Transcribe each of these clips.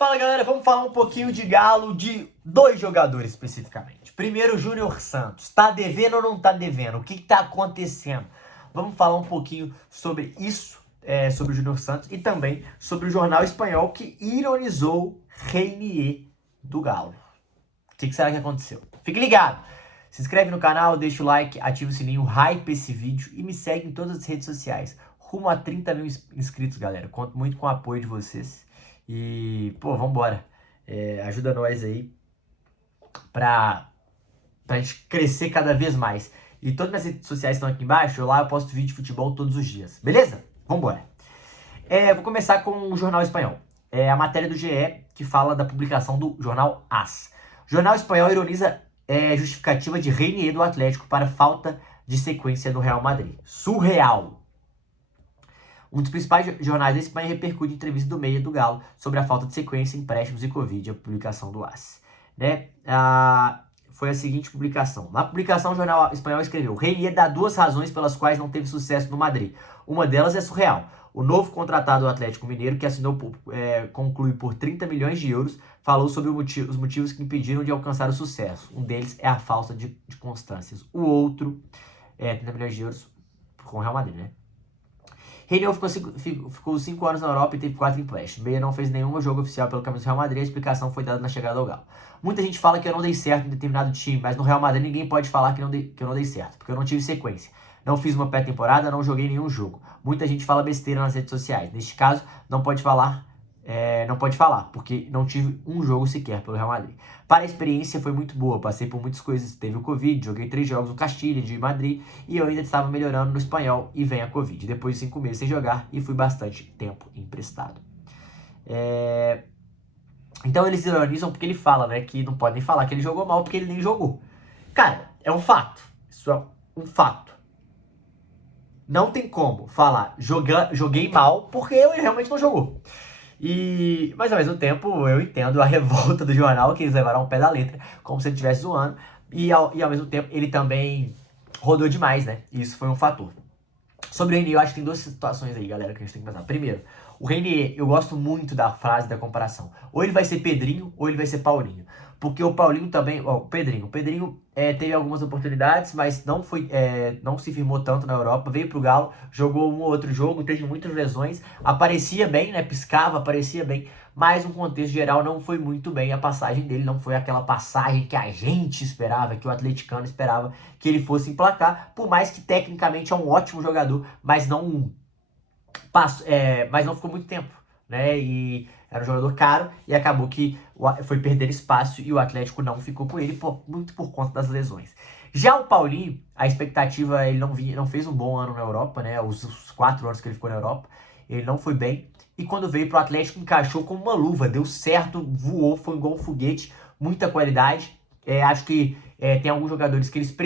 Fala galera, vamos falar um pouquinho de Galo, de dois jogadores especificamente. Primeiro, o Júnior Santos. Tá devendo ou não tá devendo? O que tá acontecendo? Vamos falar um pouquinho sobre isso, sobre o Júnior Santos e também sobre o jornal espanhol que ironizou Reinier do Galo. O que será que aconteceu? Fique ligado! Se inscreve no canal, deixa o like, ativa o sininho, hype esse vídeo e me segue em todas as redes sociais. Rumo a 30 mil inscritos, galera. Conto muito com o apoio de vocês. E, pô, vambora. Ajuda nós aí pra gente crescer cada vez mais. E todas as minhas redes sociais estão aqui embaixo. Lá eu posto vídeo de futebol todos os dias. Beleza? Vambora. Vou começar com o jornal espanhol. A matéria do GE que fala da publicação do jornal AS. O jornal espanhol ironiza justificativa de Reinier do Atlético para falta de sequência no Real Madrid. Surreal. Um dos principais jornais da Espanha repercute em entrevista do Meia do Galo sobre a falta de sequência, empréstimos e Covid, a publicação do AS. Foi a seguinte publicação. Na publicação, o jornal espanhol escreveu: Reinier dá duas razões pelas quais não teve sucesso no Madrid. Uma delas é surreal. O novo contratado do Atlético Mineiro, que assinou conclui por 30 milhões de euros, falou sobre os motivos que impediram de alcançar o sucesso. Um deles é a falta de constâncias. O outro, 30 milhões de euros com o Real Madrid, né? Reinier ficou 5 anos na Europa e teve 4 empréstimos. Meia não fez nenhum jogo oficial pelo camisa do Real Madrid. A explicação foi dada na chegada ao Galo. Muita gente fala que eu não dei certo em determinado time, mas no Real Madrid ninguém pode falar que eu não dei certo, porque eu não tive sequência. Não fiz uma pré-temporada, não joguei nenhum jogo. Muita gente fala besteira nas redes sociais. Neste caso, não pode falar, porque não tive um jogo sequer pelo Real Madrid. Para a experiência foi muito boa, passei por muitas coisas. Teve o Covid, joguei 3 jogos no Castilha, de Madrid, e eu ainda estava melhorando no espanhol, e vem a Covid. Depois de 5 meses sem jogar, e fui bastante tempo emprestado. Então eles ironizam porque ele fala, né, que não podem falar que ele jogou mal, porque ele nem jogou. Cara, é um fato. Isso é um fato. Não tem como falar joguei mal, porque ele realmente não jogou. Mas ao mesmo tempo eu entendo a revolta do jornal, que eles levaram ao pé da letra, como se ele estivesse zoando. E ao mesmo tempo ele também rodou demais, né? E isso foi um fator. Sobre o Reinier, eu acho que tem duas situações aí, galera, que a gente tem que pensar. Primeiro, o Reinier, eu gosto muito da frase da comparação. Ou ele vai ser Pedrinho, ou ele vai ser Paulinho. Porque o Paulinho também, o Pedrinho teve algumas oportunidades, mas não se firmou tanto na Europa, veio pro Galo, jogou um ou outro jogo, teve muitas lesões, aparecia bem, né, piscava, aparecia bem, mas no contexto geral não foi muito bem a passagem dele, não foi aquela passagem que a gente esperava, que o atleticano esperava que ele fosse emplacar, por mais que tecnicamente é um ótimo jogador, mas não ficou muito tempo, né, e era um jogador caro e acabou que foi perder espaço e o Atlético não ficou com ele muito por conta das lesões. Já o Paulinho, a expectativa, ele não fez um bom ano na Europa, né? Os 4 anos que ele ficou na Europa, ele não foi bem. E quando veio pro Atlético, encaixou como uma luva, deu certo, voou, foi igual um foguete, muita qualidade. Acho que tem alguns jogadores que eles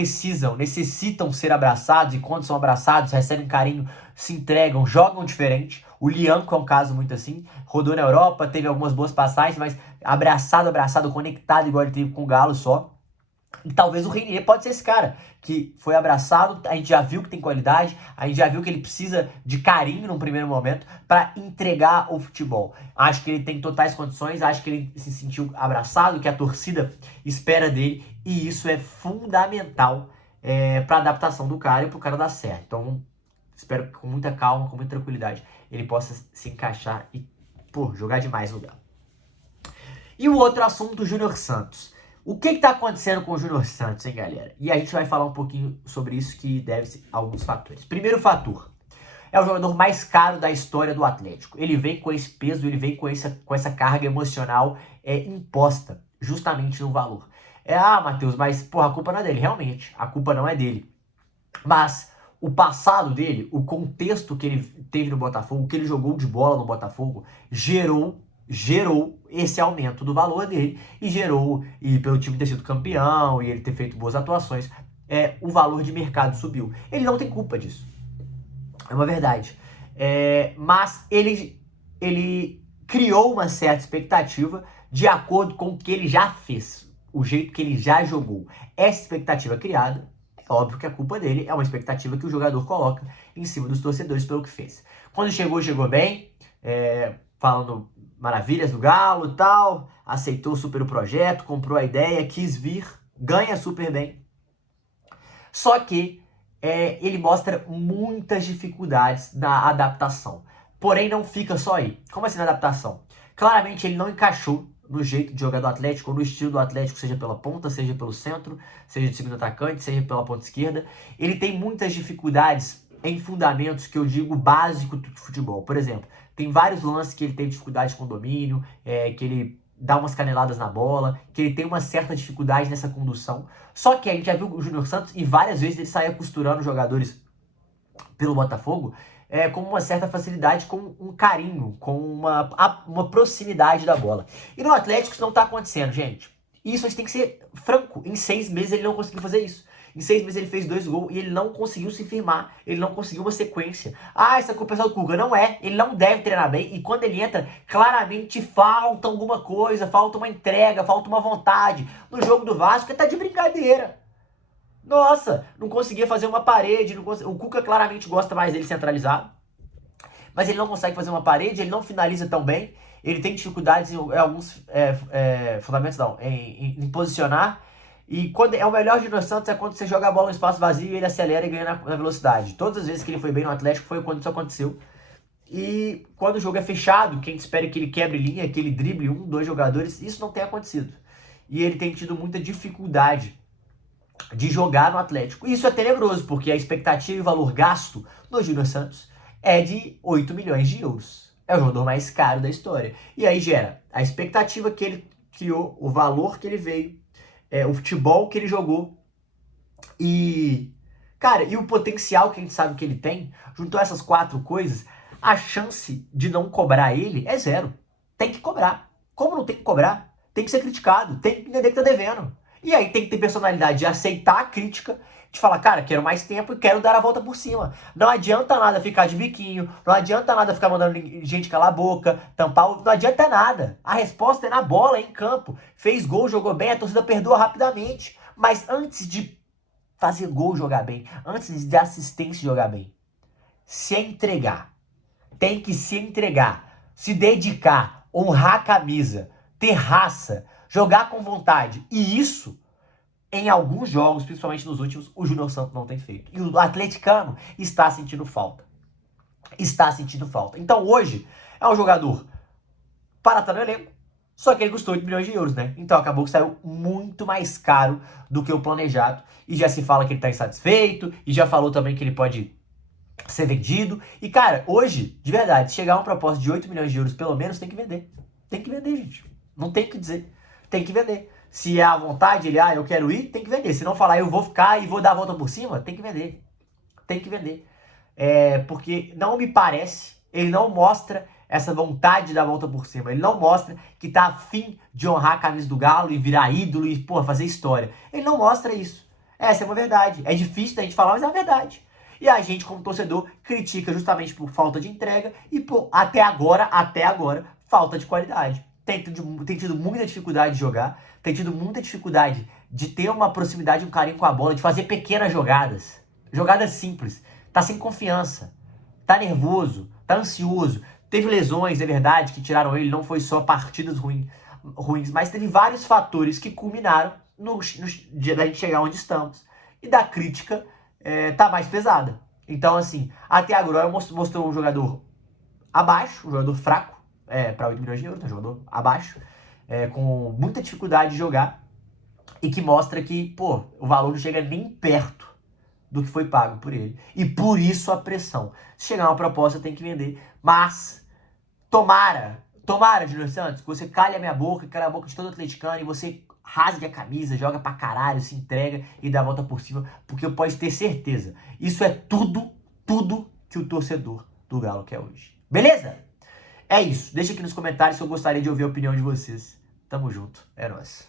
necessitam ser abraçados, e quando são abraçados, recebem carinho, se entregam, jogam diferente. O Lianco é um caso muito assim, rodou na Europa, teve algumas boas passagens, mas abraçado, conectado igual ele teve com o Galo só. E talvez o Reinier pode ser esse cara, que foi abraçado, a gente já viu que tem qualidade, a gente já viu que ele precisa de carinho num primeiro momento para entregar o futebol. Acho que ele tem totais condições, acho que ele se sentiu abraçado, que a torcida espera dele, e isso é fundamental para a adaptação do cara e para o cara dar certo. Então, espero que com muita calma, com muita tranquilidade, ele possa se encaixar e, jogar demais no Galo. E o outro assunto, o Júnior Santos. O que está acontecendo com o Júnior Santos, hein, galera? E a gente vai falar um pouquinho sobre isso, que deve-se a alguns fatores. Primeiro fator, é o jogador mais caro da história do Atlético. Ele vem com esse peso, ele vem com essa carga emocional imposta, justamente no valor. Matheus, mas, a culpa não é dele. Realmente, a culpa não é dele. Mas o passado dele, o contexto que ele teve no Botafogo, o que ele jogou de bola no Botafogo, gerou esse aumento do valor dele e pelo time ter sido campeão e ele ter feito boas atuações, o valor de mercado subiu. Ele não tem culpa disso. É uma verdade. Mas ele criou uma certa expectativa de acordo com o que ele já fez, o jeito que ele já jogou. Essa expectativa criada, é óbvio que a culpa dele é uma expectativa que o jogador coloca em cima dos torcedores pelo que fez. Quando chegou bem, falando maravilhas do Galo e tal, aceitou super o projeto, comprou a ideia, quis vir, ganha super bem. Só que ele mostra muitas dificuldades na adaptação. Porém, não fica só aí. Como assim na adaptação? Claramente ele não encaixou no jeito de jogar do Atlético, ou no estilo do Atlético, seja pela ponta, seja pelo centro, seja de segundo atacante, seja pela ponta esquerda. Ele tem muitas dificuldades em fundamentos que eu digo básico do futebol. Por exemplo, tem vários lances que ele tem dificuldade com domínio, que ele dá umas caneladas na bola, que ele tem uma certa dificuldade nessa condução. Só que a gente já viu o Júnior Santos e várias vezes ele saía costurando jogadores pelo Botafogo com uma certa facilidade, com um carinho, com uma proximidade da bola. E no Atlético isso não tá acontecendo, gente. Isso a gente tem que ser franco. Em 6 meses ele não conseguiu fazer isso. Em 6 meses ele fez 2 gols e ele não conseguiu se firmar. Ele não conseguiu uma sequência. Ah, essa culpa é só do Cuca. Não é. Ele não deve treinar bem. E quando ele entra, claramente falta alguma coisa. Falta uma entrega, falta uma vontade. No jogo do Vasco, ele tá de brincadeira. Nossa, não conseguia fazer uma parede. O Cuca claramente gosta mais dele centralizado. Mas ele não consegue fazer uma parede, ele não finaliza tão bem. Ele tem dificuldades em alguns fundamentos, não, em posicionar. E quando é o melhor Júnior Santos é quando você joga a bola no espaço vazio e ele acelera e ganha na velocidade. Todas as vezes que ele foi bem no Atlético foi quando isso aconteceu. E quando o jogo é fechado, quem espera que ele quebre linha, que ele drible 1, 2 jogadores, isso não tem acontecido. E ele tem tido muita dificuldade de jogar no Atlético. E isso é tenebroso, porque a expectativa e o valor gasto no Júnior Santos é de 8 milhões de euros. É o jogador mais caro da história. E aí gera a expectativa que ele criou, o valor que ele veio, o futebol que ele jogou e, cara, e o potencial que a gente sabe que ele tem. Juntou essas 4 coisas, a chance de não cobrar ele é 0. Tem que cobrar. Como não tem que cobrar? Tem que ser criticado, tem que entender que tá devendo. E aí tem que ter personalidade de aceitar a crítica, de falar, cara, quero mais tempo e quero dar a volta por cima. Não adianta nada ficar de biquinho, não adianta nada ficar mandando gente calar a boca, tampar o... Não adianta nada. A resposta é na bola, é em campo. Fez gol, jogou bem, a torcida perdoa rapidamente. Mas antes de fazer gol, jogar bem, antes de assistência, jogar bem, se entregar. Tem que se entregar, se dedicar, honrar a camisa, ter raça, jogar com vontade. E isso, em alguns jogos, principalmente nos últimos, o Júnior Santos não tem feito. E o atleticano está sentindo falta. Está sentindo falta. Então hoje é um jogador para estar no elenco, só que ele custou 8 milhões de euros, né? Então acabou que saiu muito mais caro do que o planejado. E já se fala que ele está insatisfeito, e já falou também que ele pode ser vendido. E cara, hoje, de verdade, se chegar uma proposta de 8 milhões de euros pelo menos, tem que vender. Tem que vender, gente. Não tem o que dizer. Tem que vender. Se é à vontade, ele, eu quero ir, tem que vender. Se não falar, eu vou ficar e vou dar a volta por cima, tem que vender. Tem que vender. Porque não me parece, ele não mostra essa vontade de dar a volta por cima. Ele não mostra que tá afim de honrar a camisa do Galo e virar ídolo e, fazer história. Ele não mostra isso. Essa é uma verdade. É difícil da gente falar, mas é uma verdade. E a gente, como torcedor, critica justamente por falta de entrega e por, até agora, falta de qualidade. Tem tido muita dificuldade de jogar, tem tido muita dificuldade de ter uma proximidade, um carinho com a bola, de fazer pequenas jogadas. Jogadas simples. Tá sem confiança, tá nervoso, tá ansioso. Teve lesões, é verdade, que tiraram ele, não foi só partidas ruins, mas teve vários fatores que culminaram no dia da gente chegar onde estamos. E da crítica tá mais pesada. Então, assim, até agora mostrou um jogador abaixo, um jogador fraco, para 8 milhões de euros, um jogador abaixo, com muita dificuldade de jogar, e que mostra que, o valor não chega nem perto do que foi pago por ele. E por isso a pressão. Se chegar uma proposta, tem que vender. Mas, tomara, Júnior Santos, que você calhe a minha boca, cale a boca de todo atleticano, e você rasgue a camisa, joga pra caralho, se entrega e dá a volta por cima, porque pode ter certeza, isso é tudo que o torcedor do Galo quer hoje. Beleza? É isso. Deixa aqui nos comentários que eu gostaria de ouvir a opinião de vocês. Tamo junto. É nóis.